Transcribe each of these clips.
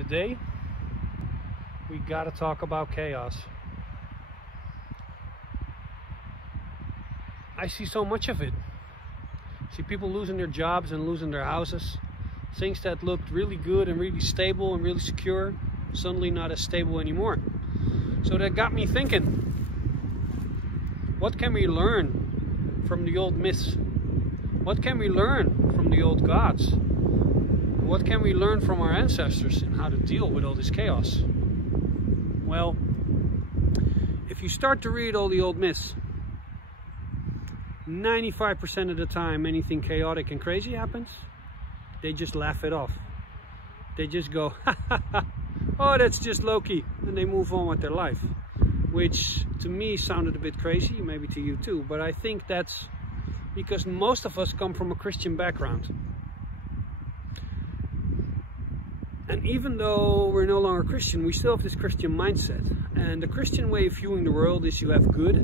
Today, we gotta talk about chaos. I see so much of it. I see people losing their jobs and losing their houses. Things that looked really good and really stable and really secure, suddenly not as stable anymore. So that got me thinking, what can we learn from the old myths? What can we learn from the old gods? What can we learn from our ancestors and how to deal with all this chaos? Well, if you start to read all the old myths, 95% of the time anything chaotic and crazy happens, they just laugh it off. They just go, ha ha ha, oh, that's just Loki, and they move on with their life. Which to me sounded a bit crazy, maybe to you too, but I think that's because most of us come from a Christian background. And even though we're no longer Christian, we still have this Christian mindset. And the Christian way of viewing the world is you have good,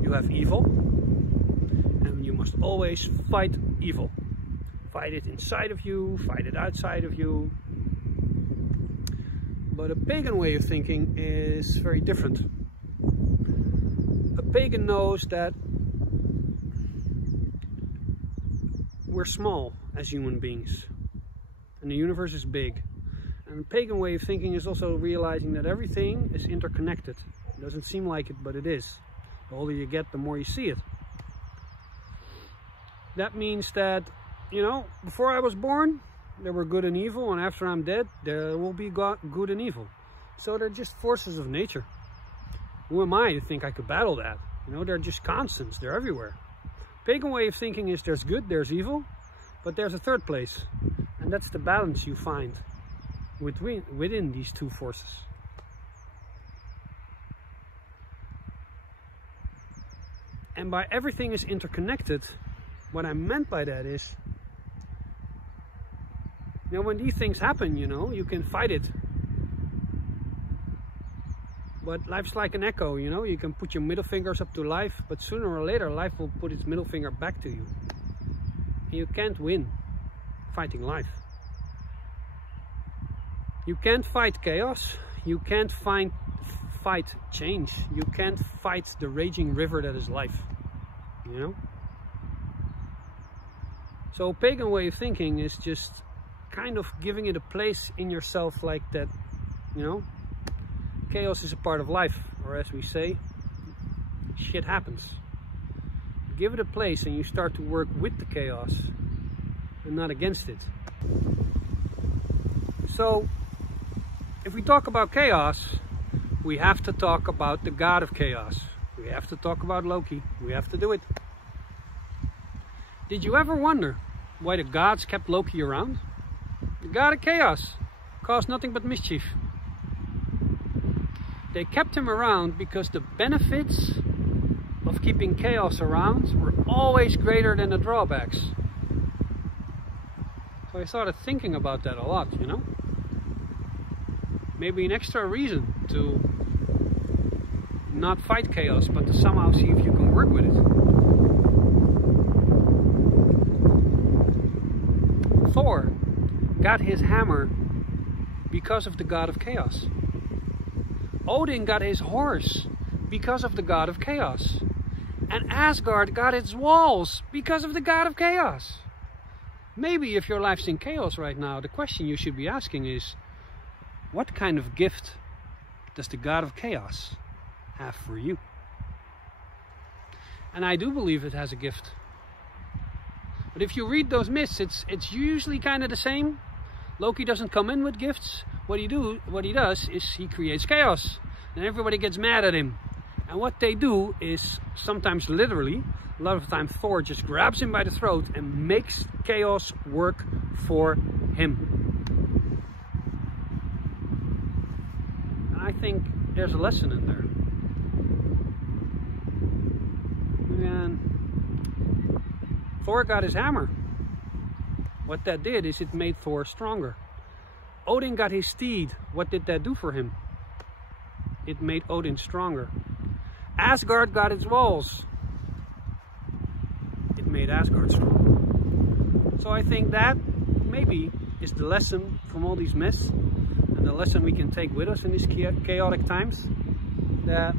you have evil, and you must always fight evil. Fight it inside of you, fight it outside of you. But a pagan way of thinking is very different. A pagan knows that we're small as human beings, and the universe is big. And a pagan way of thinking is also realizing that everything is interconnected. It doesn't seem like it, but it is. The older you get, the more you see it. That means that, you know, before I was born, there were good and evil, and after I'm dead, there will be good and evil. So they're just forces of nature. Who am I to think I could battle that? You know, they're just constants, they're everywhere. Pagan way of thinking is there's good, there's evil, but there's a third place, and that's the balance you find within these two forces. And by everything is interconnected, what I meant by that is, you know, when these things happen, you know, you can fight it. But life's like an echo, you know, you can put your middle fingers up to life, but sooner or later life will put its middle finger back to you. And you can't win fighting life. You can't fight chaos, you can't fight change, you can't fight the raging river that is life, you know? So a pagan way of thinking is just kind of giving it a place in yourself like that, you know? Chaos is a part of life, or as we say, shit happens. Give it a place and you start to work with the chaos and not against it. So, if we talk about chaos, we have to talk about the god of chaos. We have to talk about Loki. We have to do it. Did you ever wonder why the gods kept Loki around? The god of chaos caused nothing but mischief. They kept him around because the benefits of keeping chaos around were always greater than the drawbacks. So I started thinking about that a lot, you know? Maybe an extra reason to not fight chaos, but to somehow see if you can work with it. Thor got his hammer because of the god of chaos. Odin got his horse because of the god of chaos. And Asgard got its walls because of the god of chaos. Maybe if your life's in chaos right now, the question you should be asking is, what kind of gift does the god of chaos have for you? And I do believe it has a gift. But if you read those myths, it's usually kind of the same. Loki doesn't come in with gifts. What he does is he creates chaos. And everybody gets mad at him. And what they do is, sometimes literally, a lot of the time Thor just grabs him by the throat and makes chaos work for him. I think there's a lesson in there. And Thor got his hammer. What that did is it made Thor stronger. Odin got his steed. What did that do for him? It made Odin stronger. Asgard got its walls. It made Asgard stronger. So I think that maybe is the lesson from all these myths. And the lesson we can take with us in these chaotic times, that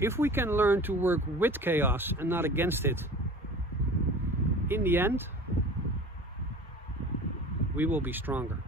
if we can learn to work with chaos and not against it, in the end, we will be stronger.